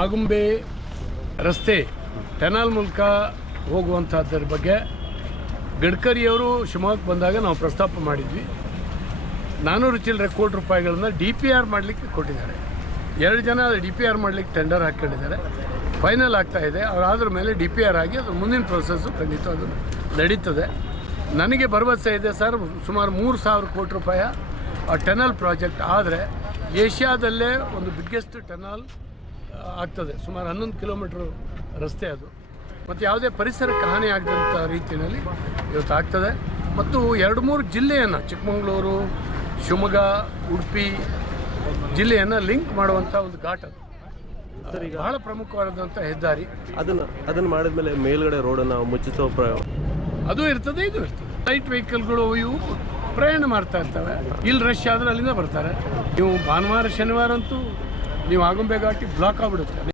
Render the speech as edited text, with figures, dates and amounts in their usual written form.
ಆಗುಂಬೆ ರಸ್ತೆ ಟನಲ್ ಮೂಲಕ ಹೋಗುವಂಥದ್ರ ಬಗ್ಗೆ ಗಡ್ಕರಿಯವರು ಶಿವಮೊಗ್ಗಕ್ಕೆ ಬಂದಾಗ ನಾವು ಪ್ರಸ್ತಾಪ ಮಾಡಿದ್ವಿ. 400 ಚಿಲ್ಲರೆ ಕೋಟಿ ರೂಪಾಯಿಗಳನ್ನು DPR ಮಾಡಲಿಕ್ಕೆ ಕೊಟ್ಟಿದ್ದಾರೆ. 2 ಜನ ಅದು DPR ಮಾಡಲಿಕ್ಕೆ ಟೆಂಡರ್ ಹಾಕ್ಕೊಂಡಿದ್ದಾರೆ. ಫೈನಲ್ ಆಗ್ತಾ ಇದೆ. ಅವರಾದ್ರ ಮೇಲೆ DPR ಆಗಿ ಅದು ಮುಂದಿನ ಪ್ರೊಸೆಸ್ಸು ಖಂಡಿತ ಅದು ನಡೀತದೆ. ನನಗೆ ಭರವಸೆ ಇದೆ ಸರ್, ಸುಮಾರು 3,000 ಕೋಟಿ ರೂಪಾಯಿ ಆ ಟನಲ್ ಪ್ರಾಜೆಕ್ಟ್ ಆದರೆ ಏಷ್ಯಾದಲ್ಲೇ ಒಂದು ಬಿಗ್ಗೆಸ್ಟ್ ಟನಲ್ ಆಗ್ತದೆ. ಸುಮಾರು 11 ಕಿಲೋಮೀಟ್ರ್ ರಸ್ತೆ ಅದು. ಮತ್ತು ಯಾವುದೇ ಪರಿಸರಕ್ಕೆ ಹಾನಿ ಆಗದಂಥ ರೀತಿಯಲ್ಲಿ ಇವತ್ತು ಆಗ್ತದೆ. ಮತ್ತು 2-3 ಜಿಲ್ಲೆಯನ್ನು, ಚಿಕ್ಕಮಗಳೂರು, ಶಿವಮೊಗ್ಗ, ಉಡುಪಿ ಜಿಲ್ಲೆಯನ್ನು ಲಿಂಕ್ ಮಾಡುವಂಥ ಒಂದು ಘಾಟ್ ಅದು. ಸರ್, ಈಗ ಬಹಳ ಪ್ರಮುಖವಾದಂಥ ಹೆದ್ದಾರಿ. ಅದನ್ನು ಮಾಡಿದ ಮೇಲೆ ಮೇಲ್ಗಡೆ ರೋಡನ್ನು ಮುಚ್ಚಿಸೋ ಅದು ಇರ್ತದೆ, ಇದು ಇರ್ತದೆ. ಲೈಟ್ ವೆಹಿಕಲ್ಗಳು ಇವು ಪ್ರಯಾಣ ಮಾಡ್ತಾ ಇರ್ತವೆ. ಇಲ್ಲಿ ರಶ್ ಆದರೆ ಅಲ್ಲಿಂದ ಬರ್ತಾರೆ. ನೀವು ಭಾನುವಾರ ಶನಿವಾರ ಅಂತೂ ನೀವು ಆಗುಂಬೆ ಘಾಟಿ ಬ್ಲಾಕ್ ಆಗಿಬಿಡುತ್ತೆ.